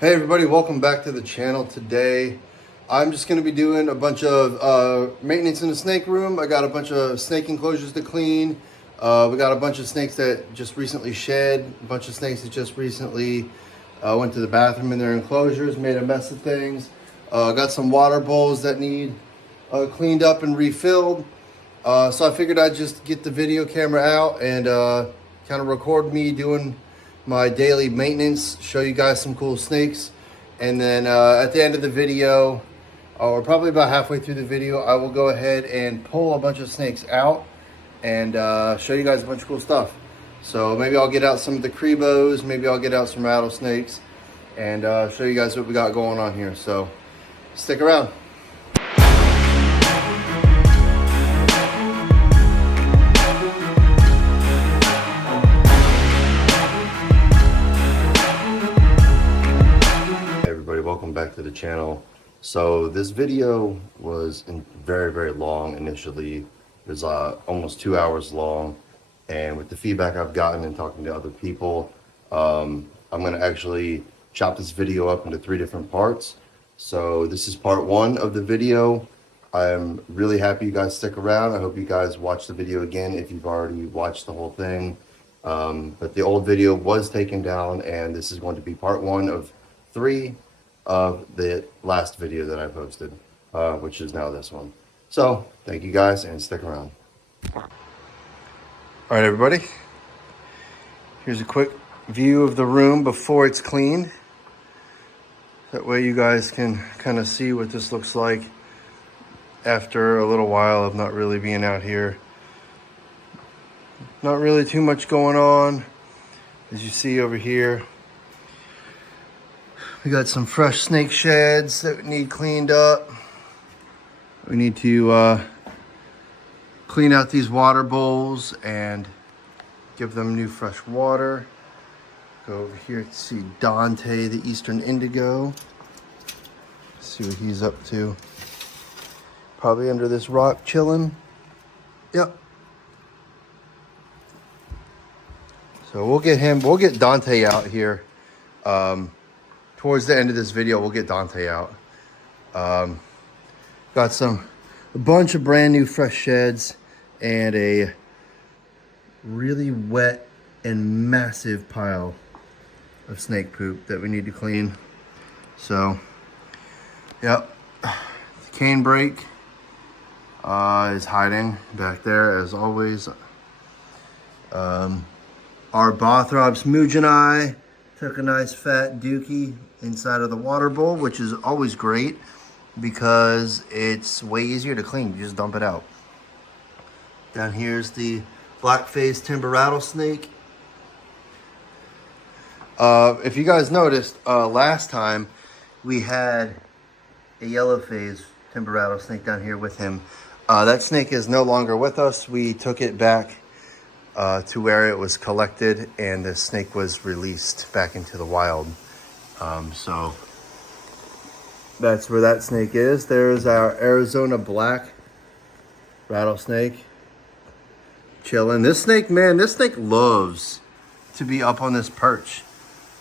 Hey everybody, welcome back to the channel. Today I'm just going to be doing a bunch of maintenance in the snake room. I got a bunch of snake enclosures to clean. We got a bunch of snakes that just recently shed, a bunch of snakes that just recently went to the bathroom in their enclosures, made a mess of things. Got some water bowls that need cleaned up and refilled. So I figured I'd just get the video camera out and kind of record me doing my daily maintenance, show you guys some cool snakes, and then at the end of the video, or probably about halfway through the video, I will go ahead and pull a bunch of snakes out and show you guys a bunch of cool stuff. So maybe I'll get out some of the crebos, maybe I'll get out some rattlesnakes, and show you guys what we got going on here. So stick around. Welcome back to the channel. So this video was very long initially. It was almost 2 hours long, and with the feedback I've gotten and talking to other people, I'm going to actually chop this video up into 3 different parts. So this is part 1 of the video. I'm really happy you guys stick around. I hope you guys watch the video again if you've already watched the whole thing. But the old video was taken down, and this is going to be part 1 of 3 of the last video that I posted, which is now this one. So thank you guys and stick around. All right, everybody, here's a quick view of the room before it's cleaned. That way you guys can kind of see what this looks like after a little while of not really being out here. Not really too much going on, as you see over here. We got some fresh snake sheds that need cleaned up. We need to clean out these water bowls and give them new fresh water. Go over here to see Dante, the Eastern Indigo. See what he's up to. Probably under this rock chilling. Yep. So we'll get Dante out here. Towards the end of this video, we'll get Dante out. Got a bunch of brand new fresh sheds and a really wet and massive pile of snake poop that we need to clean. So, yep, the cane brake is hiding back there as always. Our Bothrops Mujanai took a nice fat dookie inside of the water bowl, which is always great because it's way easier to clean. You just dump it out. Down here's the black-faced timber rattlesnake. If you guys noticed, last time we had a yellow-faced timber rattlesnake down here with him. That snake is no longer with us. We took it back to where it was collected, and the snake was released back into the wild. So that's where that snake is. There's our Arizona black rattlesnake chilling. This snake, man, this snake loves to be up on this perch.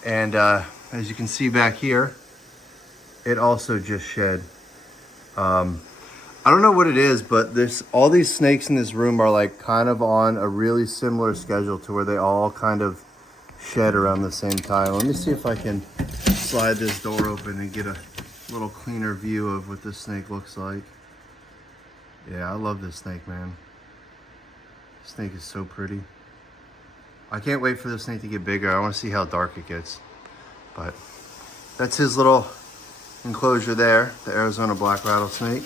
And as you can see back here, it also just shed. I don't know what it is, but all these snakes in this room are like kind of on a really similar schedule to where they all kind of shed around the same time. Let me see if I can slide this door open and get a little cleaner view of what this snake looks like. Yeah, I love this snake, man. This snake is so pretty. I can't wait for this snake to get bigger. I want to see how dark it gets. But that's his little enclosure there, the Arizona black rattlesnake.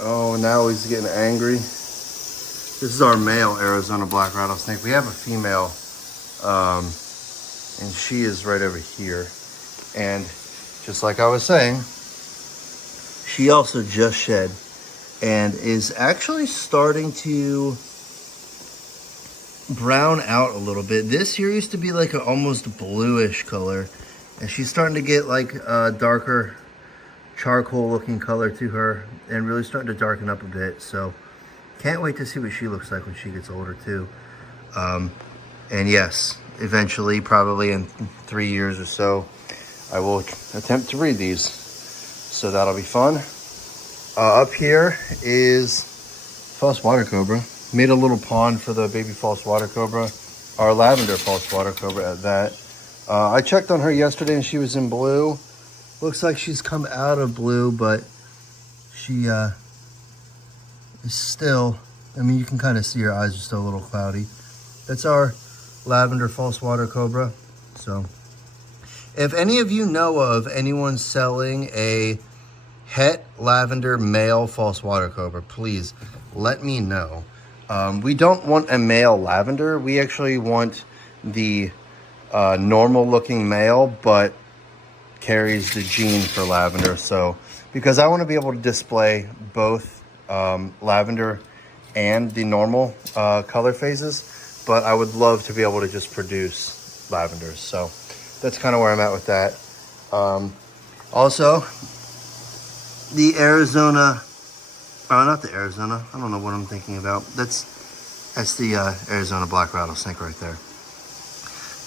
Oh, now he's getting angry. This is our male Arizona black rattlesnake. We have a female, and she is right over here. And just like I was saying, she also just shed and is actually starting to brown out a little bit. This here used to be like an almost bluish color, and she's starting to get like a darker charcoal looking color to her and really starting to darken up a bit. So can't wait to see what she looks like when she gets older too. And yes, eventually, probably in 3 years or so, I will attempt to breed these. So that'll be fun. Up here is false water cobra. Made a little pond for the baby false water cobra, our lavender false water cobra at that. I checked on her yesterday and she was in blue. Looks like she's come out of blue, but she is still, I mean, you can kind of see her eyes are still a little cloudy. That's our lavender false water cobra. So if any of you know of anyone selling a het lavender male false water cobra, please let me know. We don't want a male lavender. We actually want the normal looking male, but carries the gene for lavender. So because I want to be able to display both lavender and the normal color phases, but I would love to be able to just produce lavenders. So that's kind of where I'm at with that. Also, the Arizona, not the Arizona, I don't know what I'm thinking about. That's the Arizona black rattlesnake right there.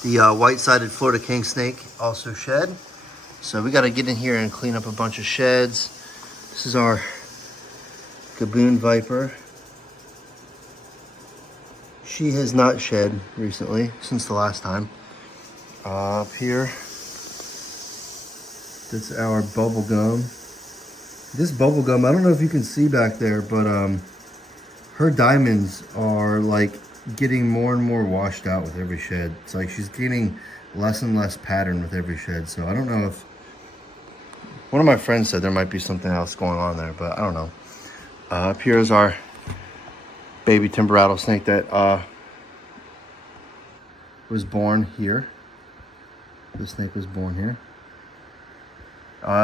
The white-sided Florida king snake also shed. So we got to get in here and clean up a bunch of sheds. This is our gaboon viper. She has not shed recently, since the last time. Up here, that's our bubble gum. This bubble gum, I don't know if you can see back there, but her diamonds are like getting more and more washed out with every shed. It's like she's getting less and less pattern with every shed. So I don't know if, one of my friends said there might be something else going on there, but I don't know. Up here is our baby timber rattlesnake that was born here. The snake was born here.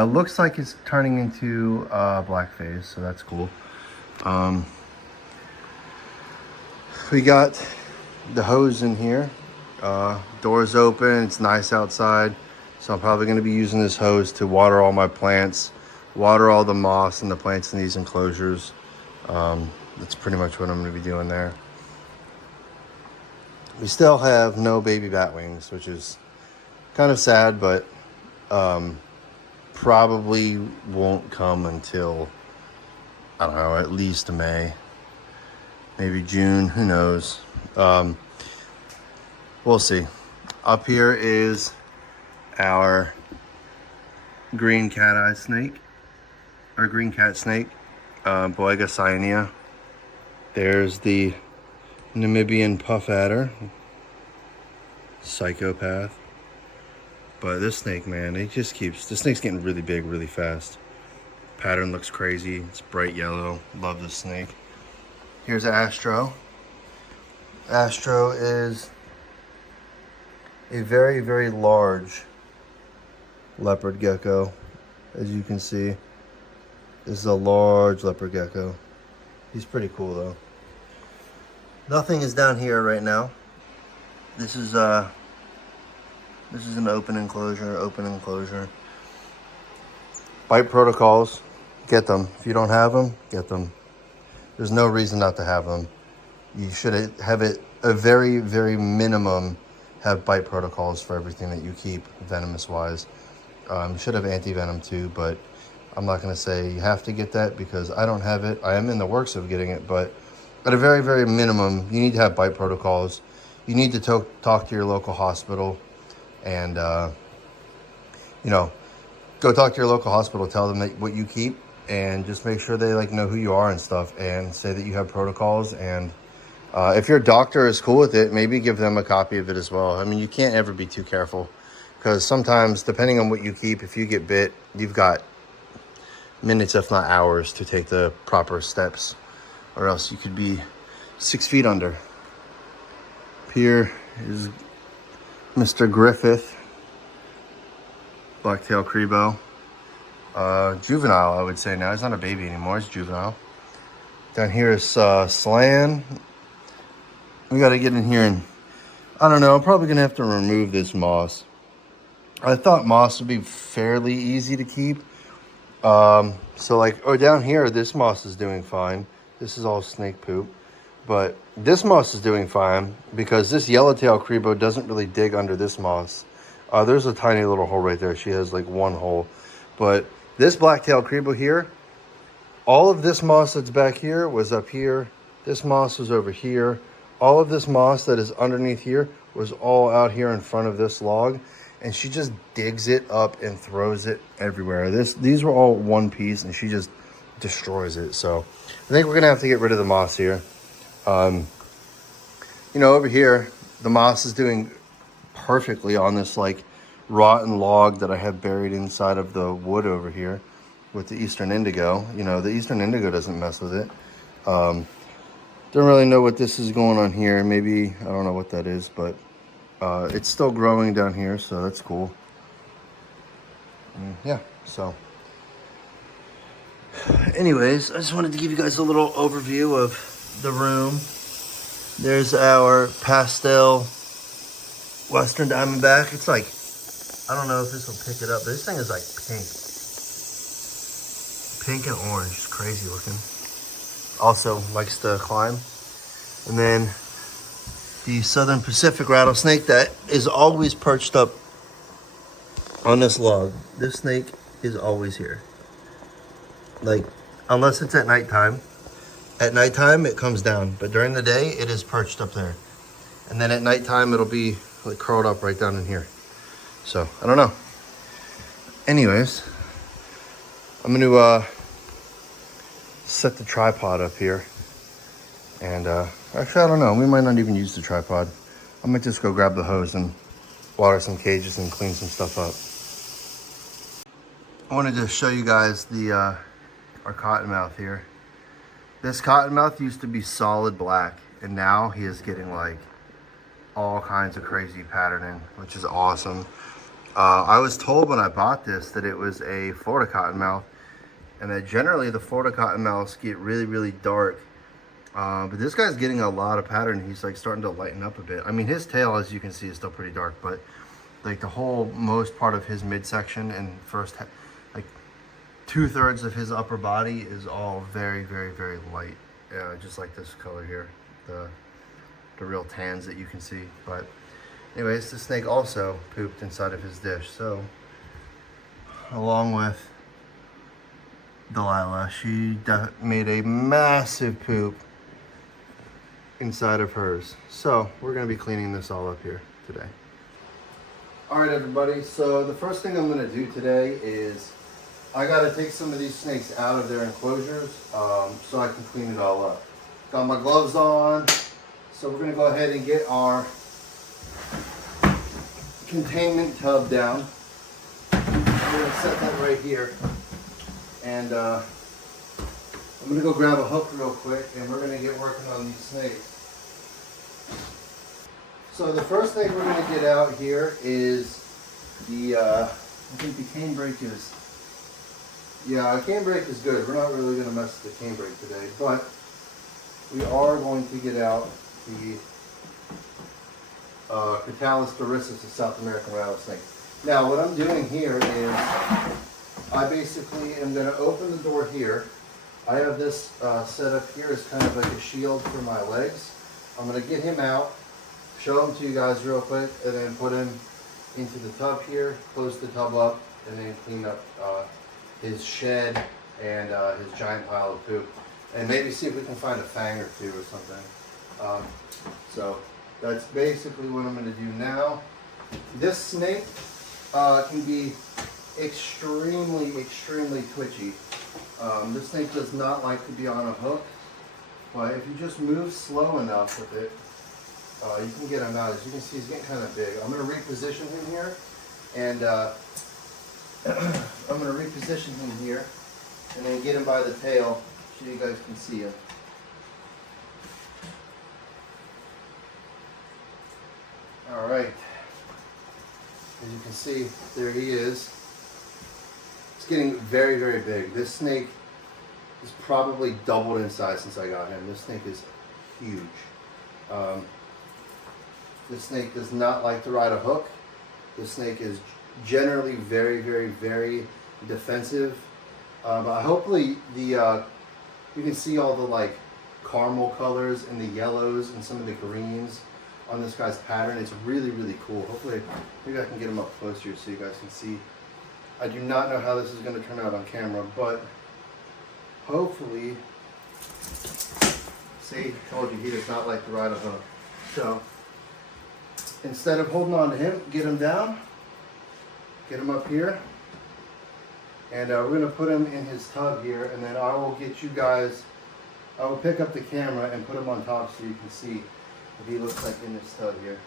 Looks like it's turning into black phase, so that's cool. We got the hose in here. Doors open, it's nice outside. So I'm probably gonna be using this hose to water all my plants, water all the moss and the plants in these enclosures. That's pretty much what I'm gonna be doing there. We still have no baby batwings, which is kind of sad, but probably won't come until, I don't know, at least May, maybe June, who knows. We'll see. Up here is our green cat-eye snake, or green cat snake, Boiga cyanea. There's the Namibian puff adder, psychopath. But this snake, man, it just keeps, this snake's getting really big really fast. Pattern looks crazy. It's bright yellow. Love this snake. Here's Astro. Astro is a very, very large leopard gecko. As you can see, this is a large leopard gecko. He's pretty cool though. Nothing is down here right now. This is an open enclosure. Bite protocols, get them. If you don't have them, get them. There's no reason not to have them. You should have it, a very, very minimum, have bite protocols for everything that you keep, venomous wise. You should have anti-venom too, but I'm not gonna say you have to get that because I don't have it. I am in the works of getting it, but at a very, very minimum, you need to have bite protocols. You need to talk to your local hospital and, you know, go talk to your local hospital, tell them that what you keep, and just make sure they like know who you are and stuff, and say that you have protocols. And if your doctor is cool with it, maybe give them a copy of it as well. I mean, you can't ever be too careful because sometimes, depending on what you keep, if you get bit, you've got minutes, if not hours, to take the proper steps, or else you could be 6 feet under. Here is Mr. Griffith, black-tailed crebo. Juvenile, I would say now. He's not a baby anymore, he's juvenile. Down here is Slan. We gotta get in here and, I don't know, I'm probably gonna have to remove this moss. I thought moss would be fairly easy to keep. So like, oh, down here, this moss is doing fine. This is all snake poop. But this moss is doing fine because this yellowtail crebo doesn't really dig under this moss. There's a tiny little hole right there. She has like one hole. But this black-tailed crebo here, all of this moss that's back here was up here. This moss was over here. All of this moss that is underneath here was all out here in front of this log. And she just digs it up and throws it everywhere. These were all one piece and she just destroys it. So I think we're gonna have to get rid of the moss here. You know, over here, the moss is doing perfectly on this like rotten log that I have buried inside of the wood over here with the Eastern Indigo. You know, the Eastern Indigo doesn't mess with it. Don't really know what this is going on here. Maybe, I don't know what that is, but it's still growing down here, so that's cool. Yeah, so anyways, I just wanted to give you guys a little overview of the room. There's our pastel Western Diamondback. It's like, I don't know if this will pick it up, but this thing is like pink and orange. It's crazy looking. Also likes to climb. And then the Southern Pacific rattlesnake that is always perched up on this log. This snake is always here. Like, unless it's at nighttime. At nighttime, it comes down, but during the day, it is perched up there. And then at nighttime, it'll be like curled up right down in here. So, I don't know. Anyways, I'm gonna set the tripod up here. And actually, I don't know. We might not even use the tripod. I might just go grab the hose and water some cages and clean some stuff up. I wanted to show you guys the our cottonmouth here. This cottonmouth used to be solid black, and now he is getting like all kinds of crazy patterning, which is awesome. I was told when I bought this that it was a Florida cottonmouth, and that generally the Florida cottonmouths get really, really dark. But this guy's getting a lot of pattern. He's like starting to lighten up a bit. I mean, his tail, as you can see, is still pretty dark, but like the whole most part of his midsection and like 2/3 of his upper body is all very, very, very light. Just like this color here, the real tans that you can see. But anyways, the snake also pooped inside of his dish. So along with Delilah, she made a massive poop inside of hers. So we're gonna be cleaning this all up here today. All right, everybody. So the first thing I'm gonna do today is I gotta take some of these snakes out of their enclosures so I can clean it all up. Got my gloves on, so we're gonna go ahead and get our containment tub down. I'm gonna set that right here, and I'm gonna go grab a hook real quick, and we're gonna get working on these snakes. So the first thing we're gonna get out here is the I think the cane brake is. Yeah, a cane brake is good. We're not really going to mess with the cane brake today, but we are going to get out the Catalyst dorissus, the South American rattlesnake. Now, what I'm doing here is I basically am going to open the door here. I have this set up here as kind of like a shield for my legs. I'm going to get him out, show him to you guys real quick, and then put him into the tub here, close the tub up, and then clean up his shed and his giant pile of poop, and maybe see if we can find a fang or two or something. So that's basically what I'm going to do now. This snake can be extremely, extremely twitchy. This snake does not like to be on a hook, but if you just move slow enough with it, you can get him out. As you can see, he's getting kind of big. I'm going to reposition him here, and I'm going to reposition him here and then get him by the tail so you guys can see him. Alright, as you can see, there he is. It's getting very, very big. This snake is probably doubled in size since I got him. This snake is huge. This snake does not like to ride a hook. This snake is generally very, very, very defensive. But hopefully you can see all the like caramel colors and the yellows and some of the greens on this guy's pattern. It's really, really cool. Hopefully, maybe I can get him up closer so you guys can see. I do not know how this is going to turn out on camera, but hopefully, see, told you he does not like to ride a hook. So instead of holding on to him, get him down, get him up here, and we're going to put him in his tub here, and then I will get you guys, I will pick up the camera and put him on top so you can see what he looks like in this tub here.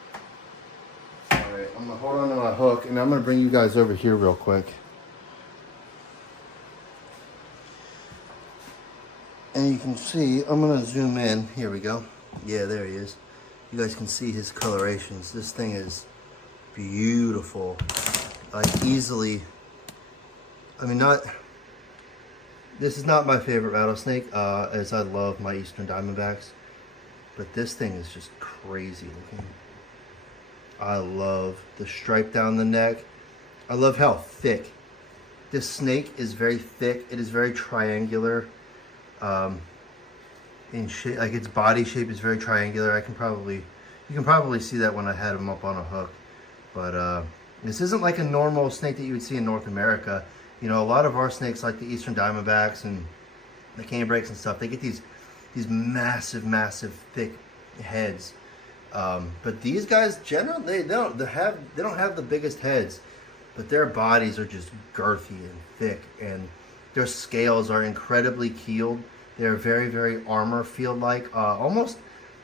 Alright, I'm going to hold on to my hook, and I'm going to bring you guys over here real quick. And you can see, I'm going to zoom in. Here we go. Yeah, there he is. You guys can see his colorations. This thing is beautiful. Like easily, I mean, this is not my favorite rattlesnake, as I love my eastern diamondbacks. But this thing is just crazy looking. I love the stripe down the neck. I love how thick. This snake is very thick. It is very triangular. In shape, like its body shape is very triangular. You can probably see that when I had him up on a hook. But this isn't like a normal snake that you would see in North America. You know, a lot of our snakes, like the eastern diamondbacks and the canebrakes and stuff, they get these massive, massive, thick heads. But these guys generally they don't have the biggest heads, but their bodies are just girthy and thick, and their scales are incredibly keeled. They're very, very armor field-like, almost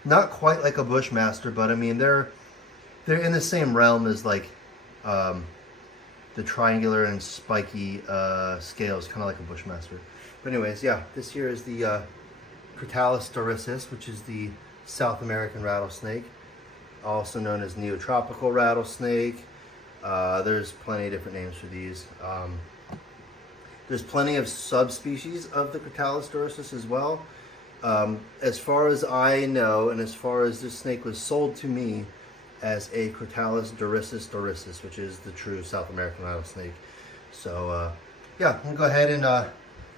not quite like a bushmaster, but I mean they're in the same realm as like the triangular and spiky scales, kind of like a bushmaster. But anyways, yeah, this here is the Crotalus dorissus, which is the South American rattlesnake, also known as neotropical rattlesnake. There's plenty of different names for these. There's plenty of subspecies of the Crotalus dorissus as well. As far as I know, and as far as this snake was sold to me as a Crotalus dorissus, which is the true South American rattlesnake. So yeah, I'm gonna go ahead and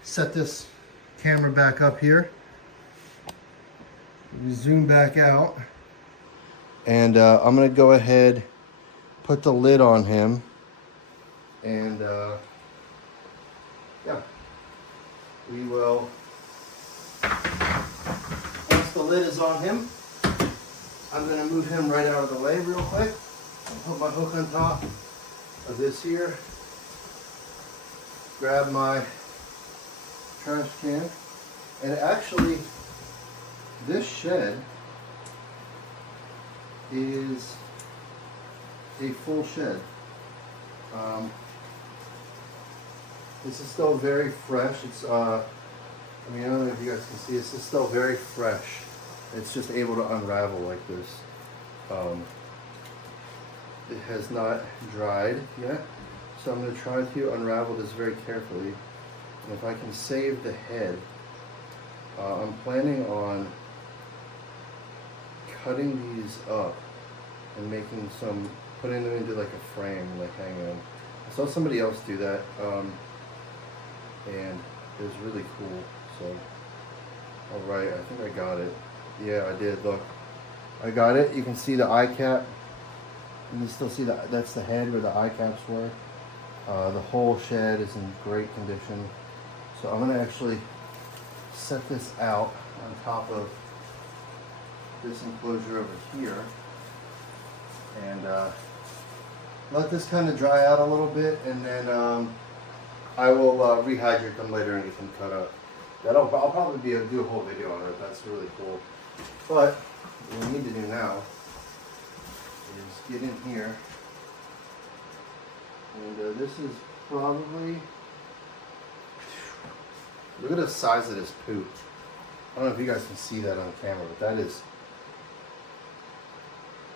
set this camera back up here. We zoom back out, and I'm gonna go ahead, put the lid on him, and yeah, we will, once the lid is on him, I'm going to move him right out of the way real quick. I'll put my hook on top of this here, grab my trash can, and actually this shed is a full shed. This is still very fresh. It's I mean, I don't know if you guys can see, this is still very fresh. It's just able to unravel like this. It has not dried yet, so I'm going to try to unravel this very carefully. And if I can save the head, I'm planning on cutting these up and making some, putting them into like a frame, like hang on. I saw somebody else do that, and it was really cool. So, all right, I think I got it. Yeah, I did. Look, I got it. You can see the eye cap. You can still see that. That's the head where the eye caps were. The whole shed is in great condition. So I'm gonna actually set this out on top of this enclosure over here, and let this kind of dry out a little bit, and then I will rehydrate them later and get them cut up. I'll probably do a whole video on it. That's really cool. But what we need to do now is get in here, and this is probably, look at the size of this poop. I don't know if you guys can see that on camera, but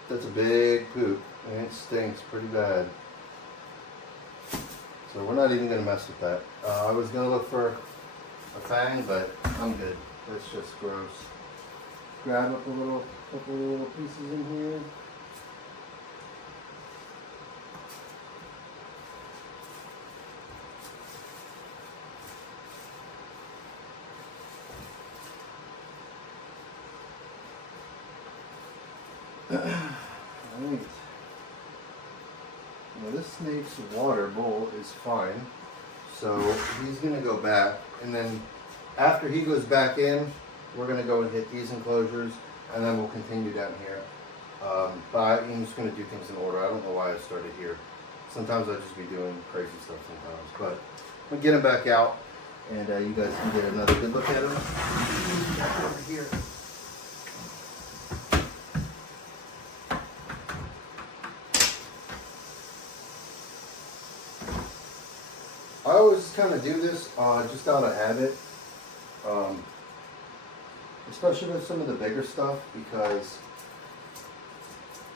that's a big poop, and it stinks pretty bad. So we're not even gonna mess with that. I was gonna look for a fang, but I'm good. That's just gross. Grab up a couple of little pieces in here. Alright. Now this snake's water bowl is fine. So he's going to go back, and then after he goes back in, we're going to go and hit these enclosures, and then we'll continue down here. But I'm just going to do things in order. I don't know why I started here. Sometimes I just be doing crazy stuff sometimes. But I'm going to get him back out, and you guys can get another good look at him. Back over here. I always kind of do this just out of habit, especially with some of the bigger stuff, because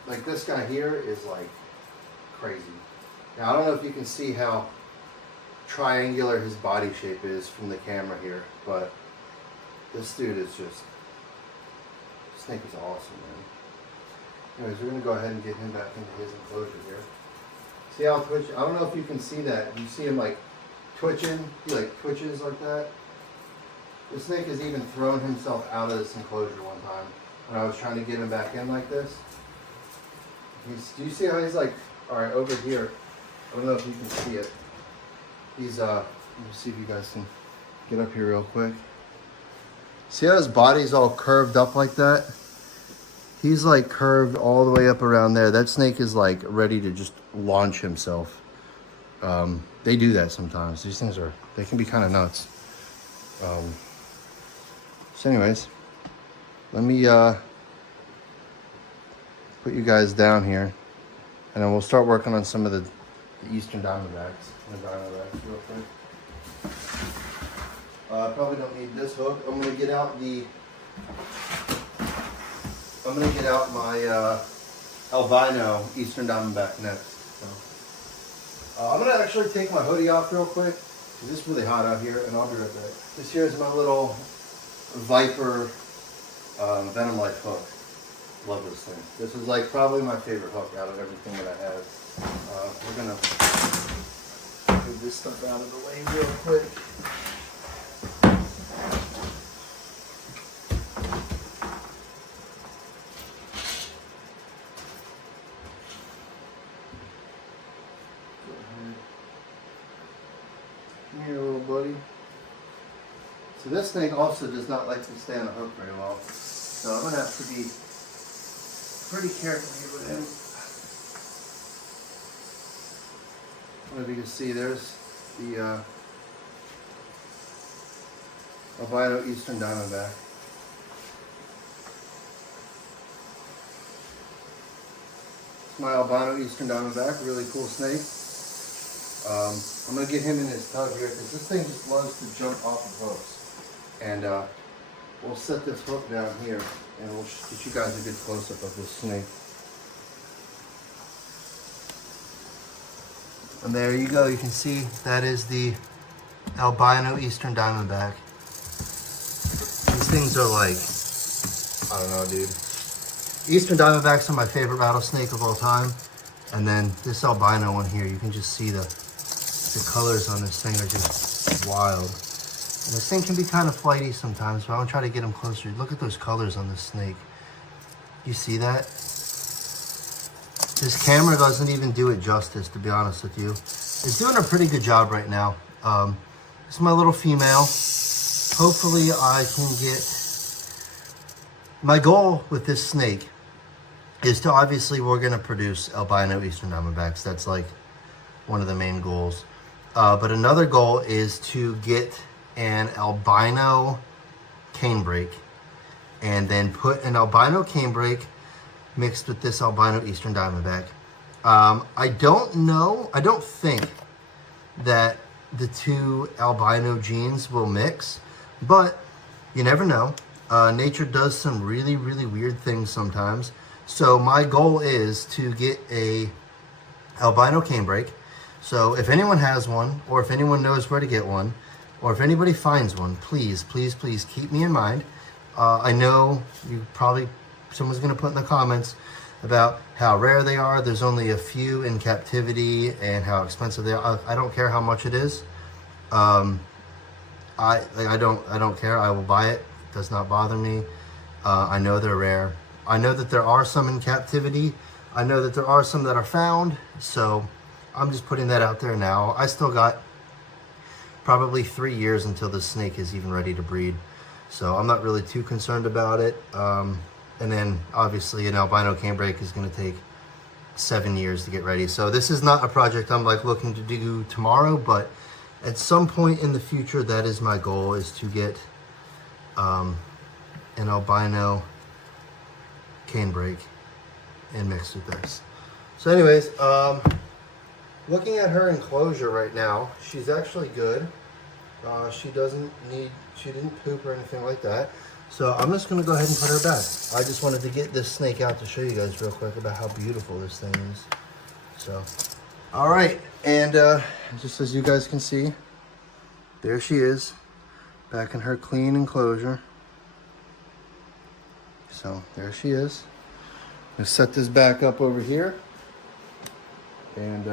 like this guy here is like crazy. Now I don't know if you can see how triangular his body shape is from the camera here, but this dude is just, this snake is awesome, man. Anyways, we're going to go ahead and get him back into his enclosure here. See how twitch? I don't know if you can see that. You see him like twitching? He like twitches like that. The snake has even thrown himself out of this enclosure one time when I was trying to get him back in like this. Do you see how he's like, alright, over here, I don't know if you can see it. He's, let me see if you guys can get up here real quick. See how his body's all curved up like that? He's like curved all the way up around there. That snake is like ready to just launch himself. They do that sometimes. These things are, they can be kind of nuts. So anyways, let me put you guys down here, and then we'll start working on some of the eastern diamondbacks. Real quick. I probably don't need this hook. I'm gonna get out my albino eastern diamondback next. So, I'm gonna actually take my hoodie off real quick. It's really hot out here, and I'll be right back. This here is my little Viper Venom Life hook. Love this thing. This is like probably my favorite hook out of everything that I have. We're gonna move this stuff out of the way real quick. Come here, little buddy. So this snake also does not like to stay on a hook very well. So I'm gonna have to be pretty careful here with him. I don't know if you can see, there's the albino eastern diamondback. It's my albino eastern diamondback, really cool snake. I'm going to get him in his tub here because this thing just loves to jump off of hooks. And we'll set this hook down here and we'll get you guys a good close-up of this snake. And there you go, you can see that is the albino eastern diamondback. These things are like, I don't know, dude. Eastern diamondbacks are my favorite rattlesnake of all time. And then this albino one here, you can just see the colors on this thing are just wild. And this thing can be kind of flighty sometimes, but I'm gonna try to get him closer. Look at those colors on this snake. You see that? This camera doesn't even do it justice, to be honest with you. It's doing a pretty good job right now. This is my little female. Hopefully I can get... My goal with this snake is to, obviously we're gonna produce albino eastern diamondbacks. That's like one of the main goals. But another goal is to get an albino canebrake and then put an albino canebrake mixed with this albino eastern diamondback. I don't think that the two albino genes will mix, but you never know. Nature does some really, really weird things sometimes. So my goal is to get a albino canebrake. So if anyone has one, or if anyone knows where to get one, or if anybody finds one, please, please, please keep me in mind. I know you probably, someone's gonna put in the comments about how rare they are. There's only a few in captivity and how expensive they are. I don't care how much it is. I don't care. I will buy it. It does not bother me. I know they're rare. I know that there are some in captivity. I know that there are some that are found. So I'm just putting that out there now. I still got probably 3 years until the snake is even ready to breed. So I'm not really too concerned about it. And then obviously an albino canebrake is going to take 7 years to get ready. So this is not a project I'm like looking to do tomorrow, but at some point in the future, that is my goal, is to get an albino canebrake and mixed with this. So anyways, looking at her enclosure right now, she's actually good. She didn't poop or anything like that. So I'm just going to go ahead and put her back. I just wanted to get this snake out to show you guys real quick about how beautiful this thing is. So, all right. And just as you guys can see, there she is, back in her clean enclosure. So there she is. I'm going to set this back up over here. And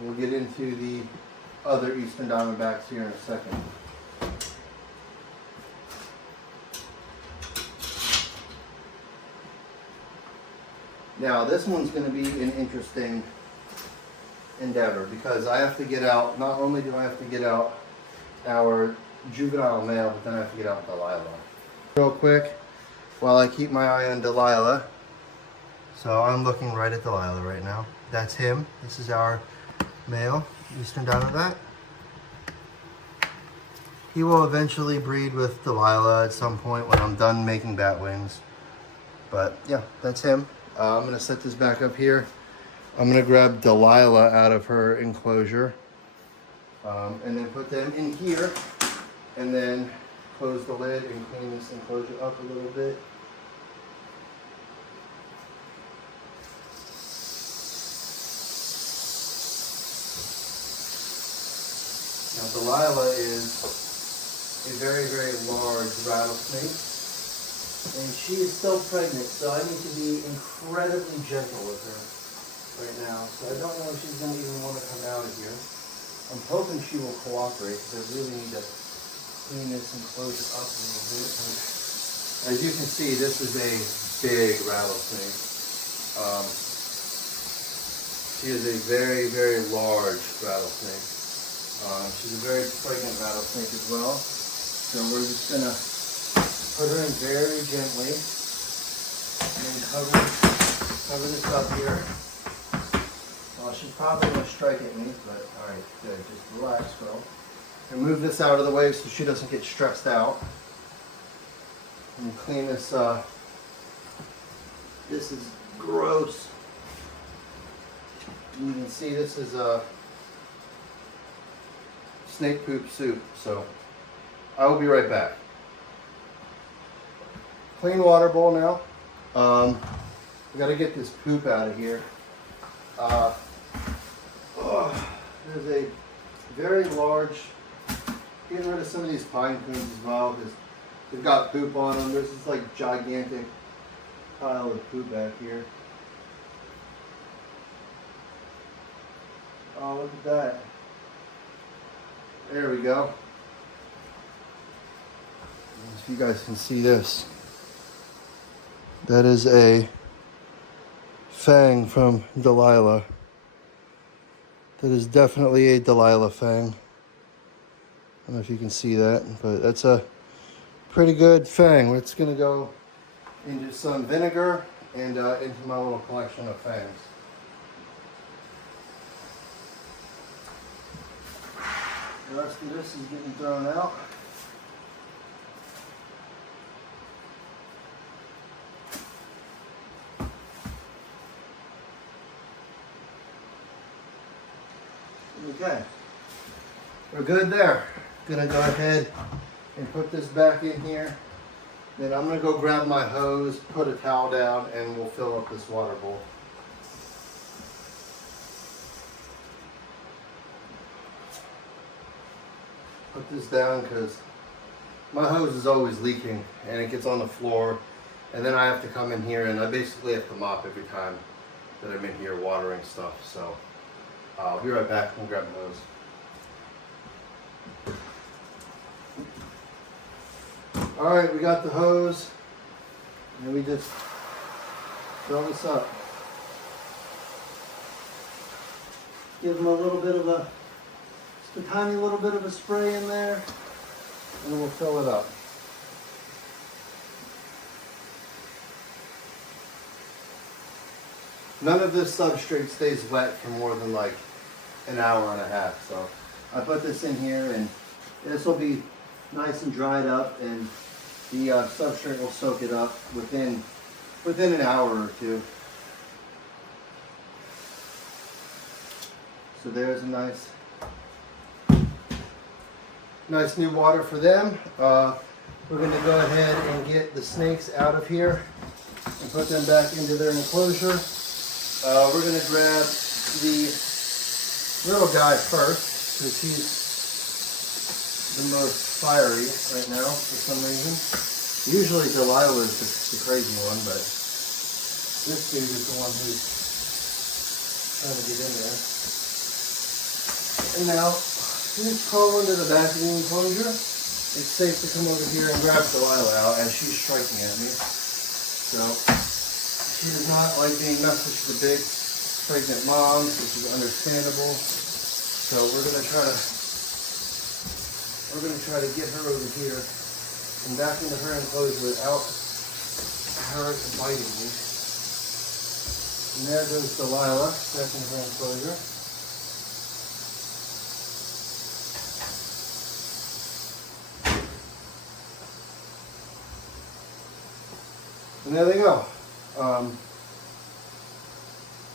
we'll get into the other eastern diamondbacks here in a second. Now this one's going to be an interesting endeavor because I have to get out, not only do I have to get out our juvenile male, but then I have to get out Delilah. Real quick, while I keep my eye on Delilah. So I'm looking right at Delilah right now. That's him. This is our male eastern diamondback. He will eventually breed with Delilah at some point when I'm done making bat wings. But yeah, that's him. I'm going to set this back up here. I'm going to grab Delilah out of her enclosure and then put them in here and then close the lid and clean this enclosure up a little bit. Now Delilah is a very, very large rattlesnake. And she is still pregnant, so I need to be incredibly gentle with her right now. So I don't know if she's going to even want to come out of here. I'm hoping she will cooperate because I really need to clean this enclosure up a little bit. As you can see, this is a big rattlesnake. She is a very, very large rattlesnake. She's a very pregnant rattlesnake as well. So we're just going to put her in very gently and then cover this up here. Well, she's probably going to strike at me, but alright, good. Just relax, girl. And move this out of the way so she doesn't get stressed out. And clean this up. This is gross. You can see this is snake poop soup, so I will be right back. Clean water bowl now. We got to get this poop out of here. There's a very large, getting rid of some of these pine cones as well because they've got poop on them. There's this like gigantic pile of poop back here. Oh, look at that. There we go. If you guys can see this. That is a fang from Delilah. That is definitely a Delilah fang. I don't know if you can see that, but that's a pretty good fang. It's going to go into some vinegar and into my little collection of fangs. The rest of this is getting thrown out. Okay, we're good there. Gonna go ahead and put this back in here. Then I'm gonna go grab my hose, put a towel down, and we'll fill up this water bowl. Put this down because my hose is always leaking and it gets on the floor, and then I have to come in here and I basically have to mop every time that I'm in here watering stuff. So I'll be right back and grab the hose. Alright, we got the hose and we just fill this up. Give them a little bit of just a tiny little bit of a spray in there, and we'll fill it up. None of this substrate stays wet for more than like an hour and a half. So I put this in here, and this will be nice and dried up, and the substrate will soak it up within an hour or two. So there's a nice new water for them. We're going to go ahead and get the snakes out of here and put them back into their enclosure. We're going to grab the little guy first, because he's the most fiery right now for some reason. Usually Delilah is the crazy one, but this dude is the one who's trying to get in there. And now, he's crawling to the back of the enclosure. It's safe to come over here and grab Delilah out as she's striking at me. So, she does not like being messed with the big pregnant moms, which is understandable. So we're gonna try to get her over here and back into her enclosure without her biting me. And there goes Delilah back into her enclosure. And there they go.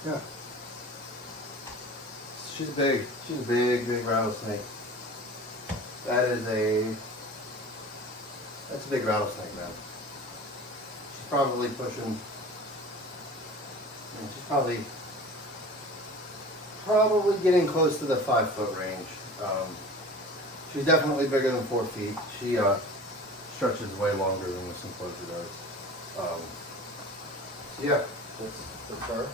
Yeah. She's big. She's a big rattlesnake. That's a big rattlesnake, man. She's probably pushing, she's probably getting close to the 5 foot range. She's definitely bigger than 4 feet. She stretches way longer than this enclosure does. So yeah, that's her.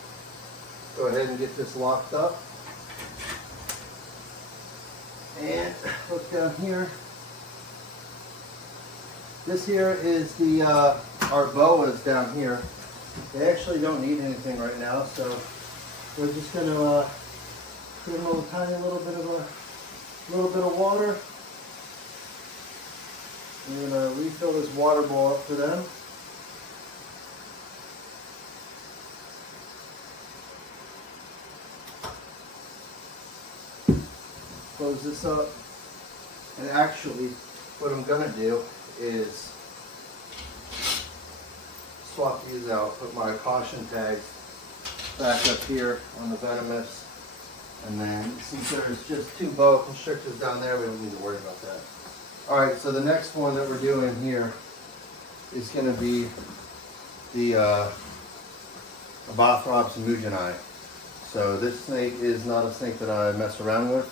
Go ahead and get this locked up. And look down here. This here is our boas down here. They actually don't need anything right now, so we're just gonna put in a tiny little bit of water. We're gonna refill this water bowl up for them. Close this up, and actually what I'm gonna do is swap these out, put my caution tags back up here on the venomous, and then since there's just 2 boa constrictors down there, we don't need to worry about that. Alright, so the next one that we're doing here is gonna be the Abathrops Mujanai. So this snake is not a snake that I mess around with.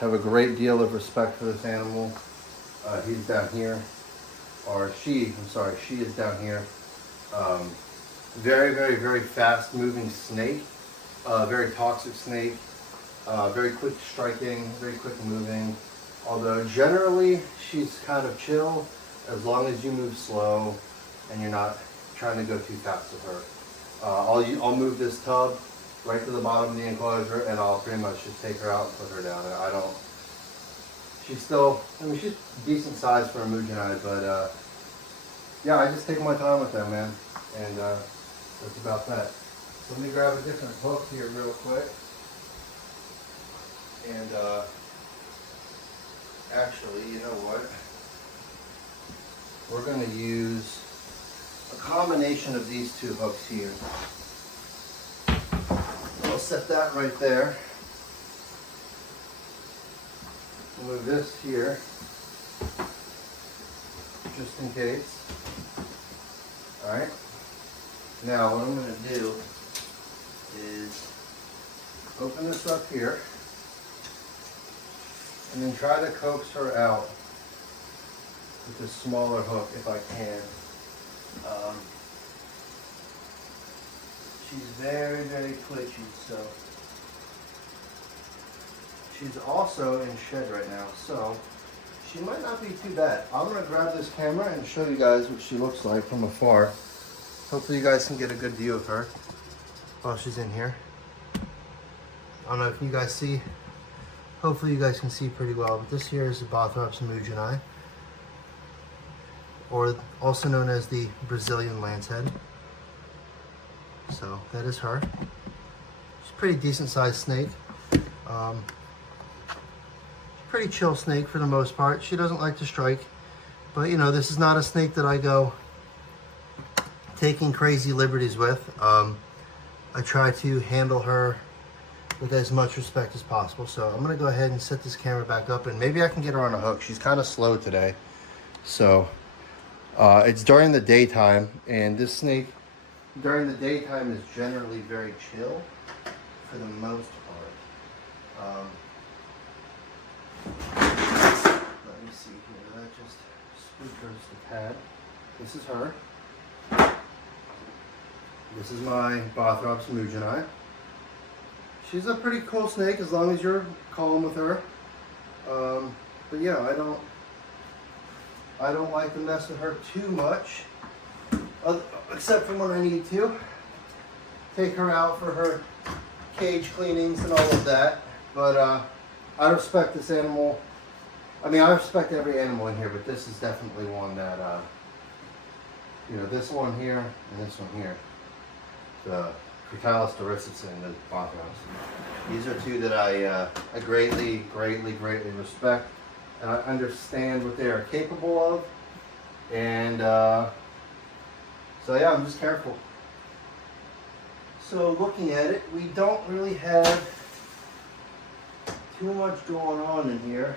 Have a great deal of respect for this animal. He's down here, or she is down here. Very fast moving snake, very toxic snake, very quick striking, very quick moving. Although generally she's kind of chill as long as you move slow and you're not trying to go too fast with her. I'll move this tub right to the bottom of the enclosure, and I'll pretty much just take her out and put her down. She's decent size for a Mujanai, but yeah, I just take my time with them, man, and that's about that. So let me grab a different hook here real quick, and actually, you know what? We're going to use a combination of these 2 hooks here. I'll set that right there. Move this here, just in case. Alright. Now what I'm going to do is open this up here and then try to coax her out with a smaller hook if I can. She's very twitchy, so she's also in shed right now, so she might not be too bad. I'm going to grab this camera and show you guys what she looks like from afar. Hopefully you guys can get a good view of her while she's in here. I don't know if you guys see. Hopefully you guys can see pretty well. But this here is the Bothrops Mujanai, or also known as the Brazilian lancehead. So that is her. She's a pretty decent sized snake. Pretty chill snake for the most part. She doesn't like to strike, but you know, this is not a snake that I go taking crazy liberties with. I try to handle her with as much respect as possible. So I'm gonna go ahead and set this camera back up, and maybe I can get her on a hook. She's kind of slow today. So it's during the daytime, and this snake during the daytime is generally very chill for the most part. Let me see here. That just spookers the pad. This is her. This is my Bothrops Mujanai. She's a pretty cool snake as long as you're calm with her. But yeah, I don't like to mess with her too much, except for when I need to. Take her out for her cage cleanings and all of that. But I respect this animal. I mean, I respect every animal in here, but this is definitely one that, you know, this one here and this one here. The Critalis doricus and the Bothrops. These are two that I greatly respect, and I understand what they are capable of. And so yeah, I'm just careful. So looking at it, we don't really have too much going on in here,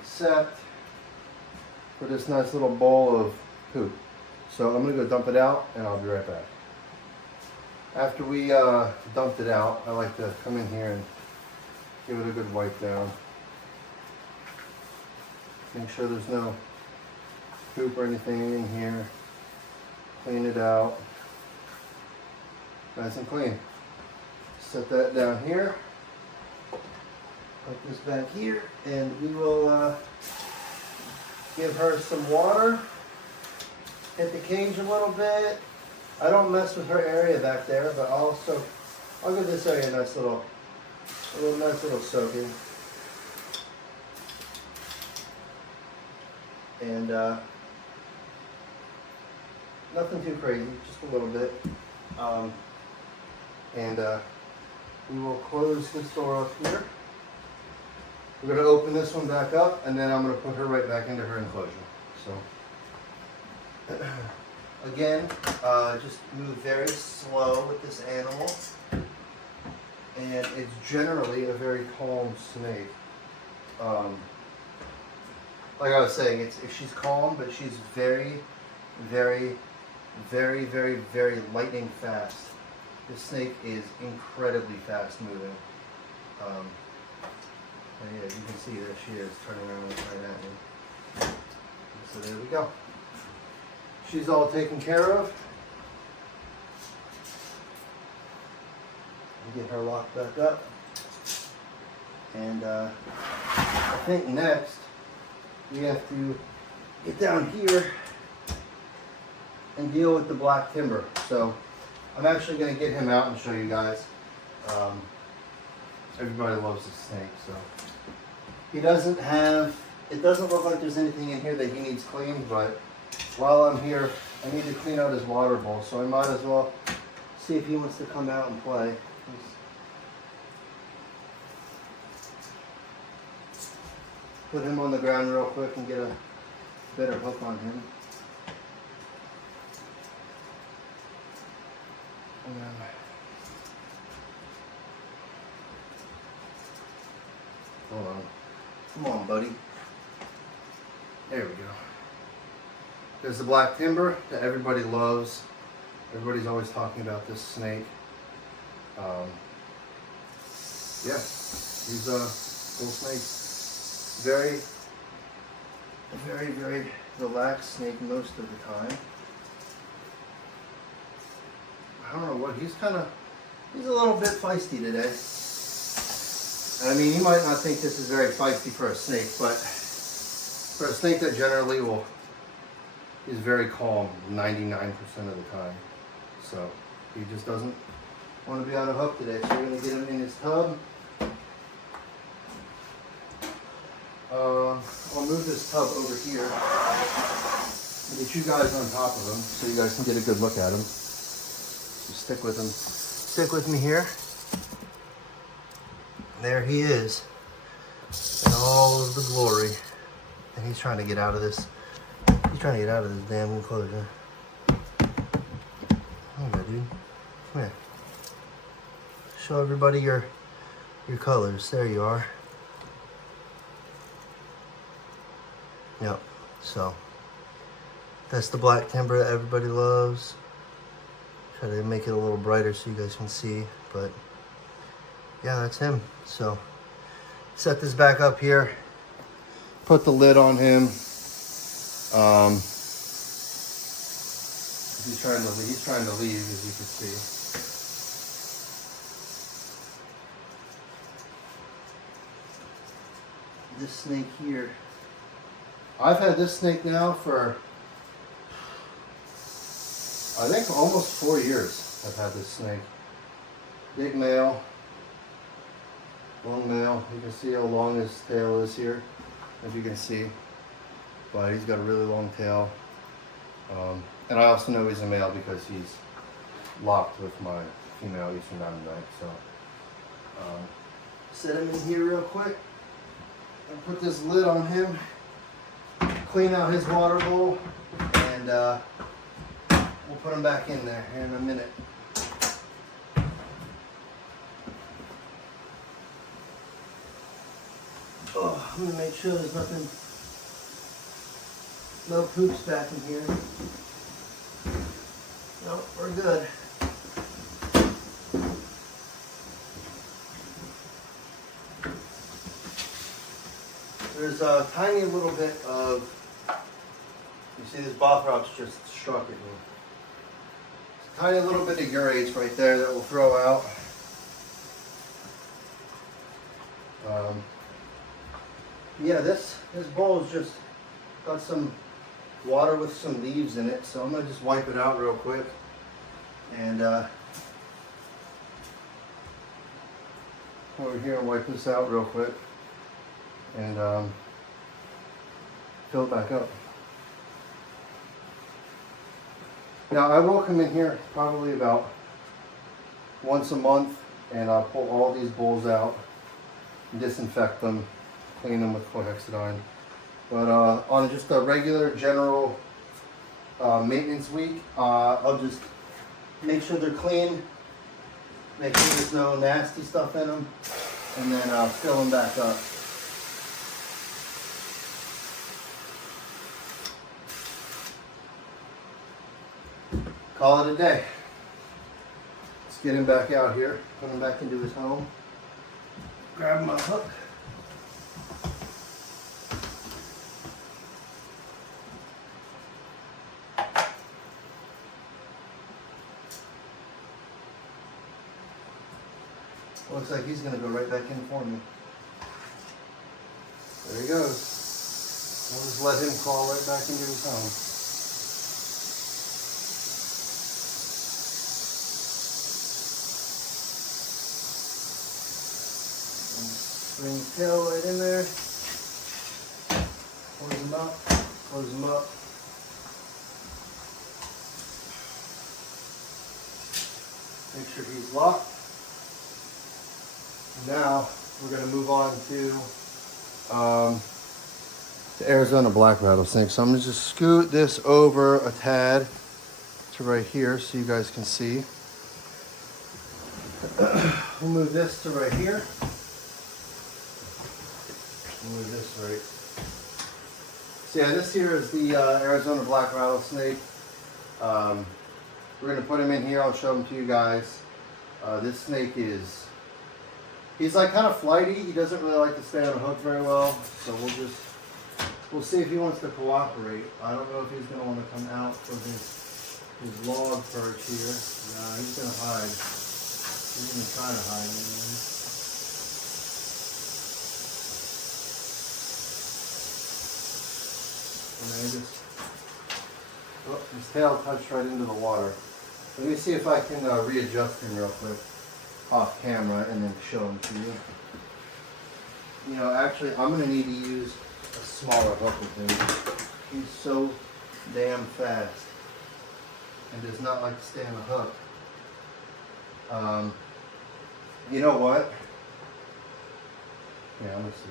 except for this nice little bowl of poop. So I'm gonna go dump it out, and I'll be right back. After we dumped it out, I like to come in here and give it a good wipe down. Make sure there's no poop or anything in here. Clean it out. Nice and clean. Set that down here. Put this back here, and we will give her some water. Hit the cage a little bit. I don't mess with her area back there, but I'll give this area a nice little soaking. And nothing too crazy, just a little bit. We will close this door up here. We're going to open this one back up, and then I'm going to put her right back into her enclosure. So. Again, just move very slow with this animal, and it's generally a very calm snake. Like I was saying, she's calm, but she's very lightning fast. This snake is incredibly fast moving. And yeah, you can see that she is turning around right at me. So there we go. She's all taken care of. Get her locked back up. And I think next we have to get down here and deal with the black timber. So I'm actually going to get him out and show you guys. Everybody loves this snake, so he doesn't have. It doesn't look like there's anything in here that he needs cleaned, but while I'm here, I need to clean out his water bowl, so I might as well see if he wants to come out and play. Put him on the ground real quick and get a better hook on him. And then hold on. Come on, buddy. There we go. There's the black timber that everybody loves. Everybody's always talking about this snake. Yeah, he's a cool snake. Very relaxed snake most of the time. I don't know what, he's a little bit feisty today. I mean, you might not think this is very feisty for a snake, but for a snake that generally will he's very calm 99% of the time. So he just doesn't want to be on a hook today. So we're going to get him in his tub. I'll move this tub over here and get you guys on top of him so you guys can get a good look at him. So stick with him. Stick with me here. There he is in all of the glory. And he's trying to get out of this. He's trying to get out of this damn enclosure. Okay, dude. Come here. Show everybody your colors. There you are. Yep. So that's the black timber that everybody loves. Try to make it a little brighter so you guys can see, but yeah, that's him. So set this back up here. Put the lid on him. He's trying to leave, as you can see. This snake here, I've had this snake now for, I think, almost 4 years. I've had this snake. Big male, long male. You can see how long his tail is here, as you can see. But he's got a really long tail. And I also know he's a male because he's locked with my female Eastern diamondback. So set him in here real quick and put this lid on him. Clean out his water bowl, and we'll put him back in there here in a minute. Oh, I'm gonna make sure there's nothing, no poops back in here. No, we're good. There's a tiny little bit of, you see this bothrops just struck at me. It's a tiny little bit of urates right there that we'll throw out. Yeah, this bowl's just got some water with some leaves in it, so I'm gonna just wipe it out real quick and over here and wipe this out real quick and fill it back up. Now I will come in here probably about once a month and I'll pull all these bowls out, disinfect them, clean them with chlorhexidine. But on just a regular general maintenance week, I'll just make sure they're clean, make sure there's no nasty stuff in them, and then fill them back up. Call it a day. Let's get him back out here, put him back into his home. Grab my hook. Looks like he's going to go right back in for me. There he goes. We'll just let him crawl right back into his home. Bring his tail right in there. Close him up. Close him up. Make sure he's locked. Now we're going to move on to the Arizona black rattlesnake. So I'm going to just scoot this over a tad to right here so you guys can see. We'll move this to right here. We'll move this right. So yeah, this here is the Arizona black rattlesnake. We're going to put him in here. I'll show him to you guys. This snake is, he's like kind of flighty. He doesn't really like to stay on a hook very well. So we'll see if he wants to cooperate. I don't know if he's going to want to come out from his log perch here. No, he's going to hide. He's going to try to hide. And I just Oh, his tail touched right into the water. Let me see if I can readjust him real quick off camera and then show him to you. You know, actually, I'm going to need to use a smaller hook with him. He's so damn fast and does not like to stay on the hook. You know what? Yeah, let me see.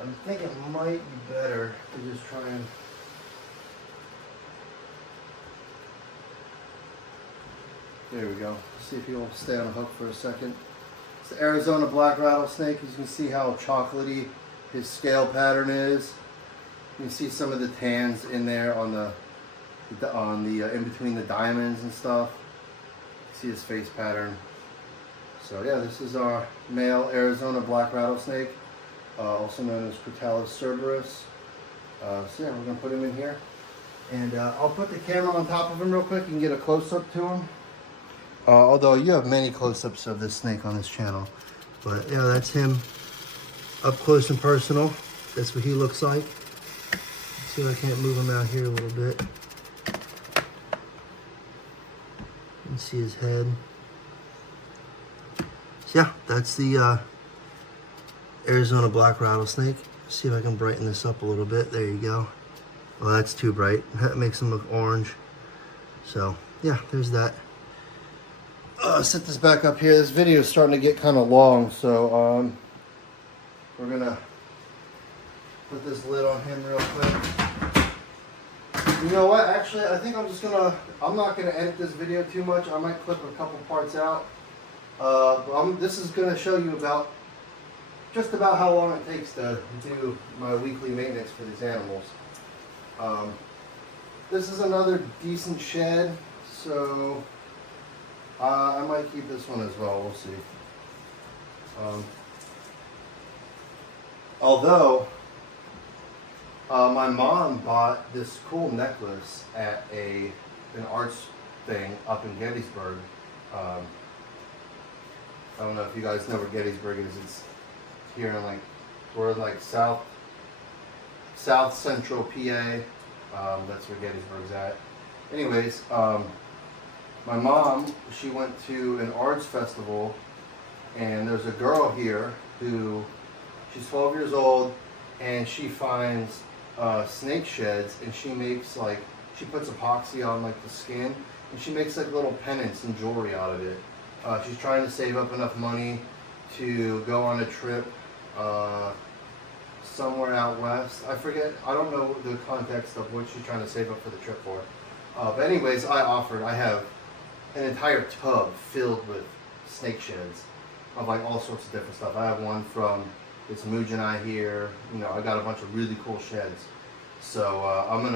I'm thinking it might be better to just try and... There we go. See if he'll stay on the hook for a second. It's the Arizona black rattlesnake. As you can see how chocolatey his scale pattern is. You can see some of the tans in there on the in between the diamonds and stuff. You see his face pattern. So yeah, this is our male Arizona black rattlesnake, also known as Crotalus cerberus. So yeah, we're gonna put him in here, and I'll put the camera on top of him real quick and get a close-up to him. Although you have many close-ups of this snake on this channel, but yeah, that's him up close and personal. That's what he looks like. Let's see if I can't move him out here a little bit. You can see his head. So yeah, that's the Arizona black rattlesnake. See if I can brighten this up a little bit. There you go. Well, that's too bright. That makes him look orange. So yeah, there's that. Set this back up here. This video is starting to get kind of long, so we're gonna put this lid on him real quick. You know what? Actually, I think I'm not gonna edit this video too much. I might clip a couple parts out. This is gonna show you just about how long it takes to do my weekly maintenance for these animals. This is another decent shed, so I might keep this one as well. We'll see. Although my mom bought this cool necklace at an arts thing up in Gettysburg. I don't know if you guys know where Gettysburg is. It's here in we're in south central PA. That's where Gettysburg's at. Anyways, my mom, she went to an arts festival, and there's a girl here who, she's 12 years old, and she finds snake sheds, and she makes she puts epoxy on the skin, and she makes little pendants and jewelry out of it. She's trying to save up enough money to go on a trip somewhere out west. I forget, I don't know the context of what she's trying to save up for the trip for. But anyways, I have an entire tub filled with snake sheds of all sorts of different stuff. I have one from this Mujanai here. You know, I got a bunch of really cool sheds. So I'm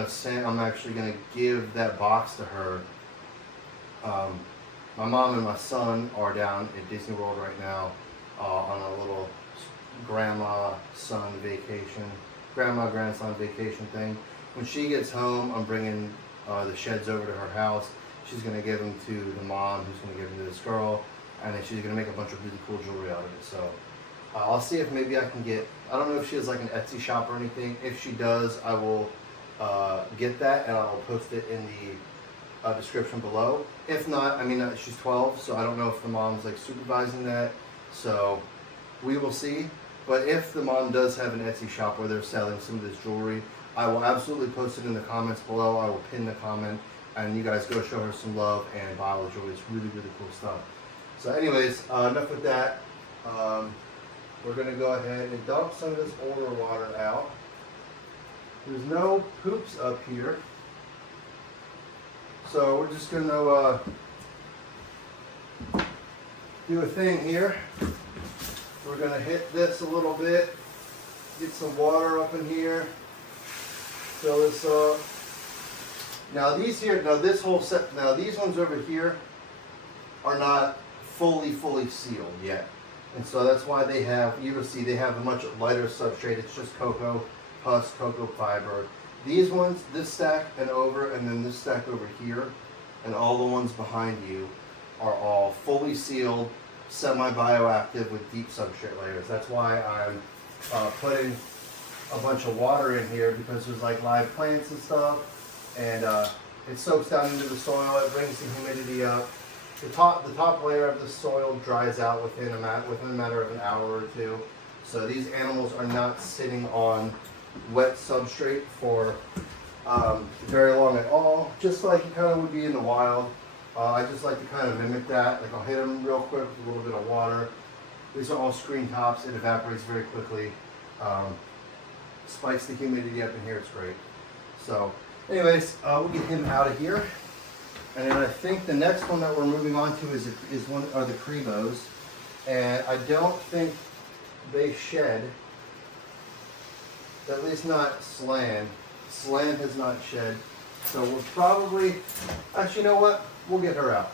actually gonna give that box to her. My mom and my son are down at Disney World right now on a little grandma-grandson vacation thing. When she gets home, I'm bringing the sheds over to her house. She's going to give them to the mom, who's going to give them to this girl, and then she's going to make a bunch of really cool jewelry out of it. So I'll see if maybe I can get, I don't know if she has an Etsy shop or anything. If she does, I will get that, and I'll post it in the description below. If not, I mean, she's 12, so I don't know if the mom's supervising that, so we will see. But if the mom does have an Etsy shop where they're selling some of this jewelry, I will absolutely post it in the comments below. I will pin the comment, and you guys go show her some love and buy all the jewelry. It's really, really cool stuff. So anyways, enough with that. We're going to go ahead and dump some of this older water out. There's no poops up here. So we're just going to do a thing here. We're going to hit this a little bit, get some water up in here, fill this up. Now these here, this whole set, now these ones over here are not fully sealed yet. And so that's why they have, you will see they have a much lighter substrate. It's just cocoa husk, cocoa fiber. These ones, this stack and over, and then this stack over here, and all the ones behind you are all fully sealed, semi-bioactive with deep substrate layers. That's why I'm putting a bunch of water in here, because there's live plants and stuff. and it soaks down into the soil. It brings the humidity up. The top layer of the soil dries out within a matter of an hour or two. So these animals are not sitting on wet substrate for very long at all, just like it kind of would be in the wild. I just like to kind of mimic that. Like I'll hit them real quick with a little bit of water. These are all screen tops. It evaporates very quickly. Spikes the humidity up in here. It's great. So anyways, we'll get him out of here. And then I think the next one that we're moving on to is the Crebos. And I don't think they shed. At least not Slan. Slan has not shed. So we'll probably, actually, you know what? We'll get her out.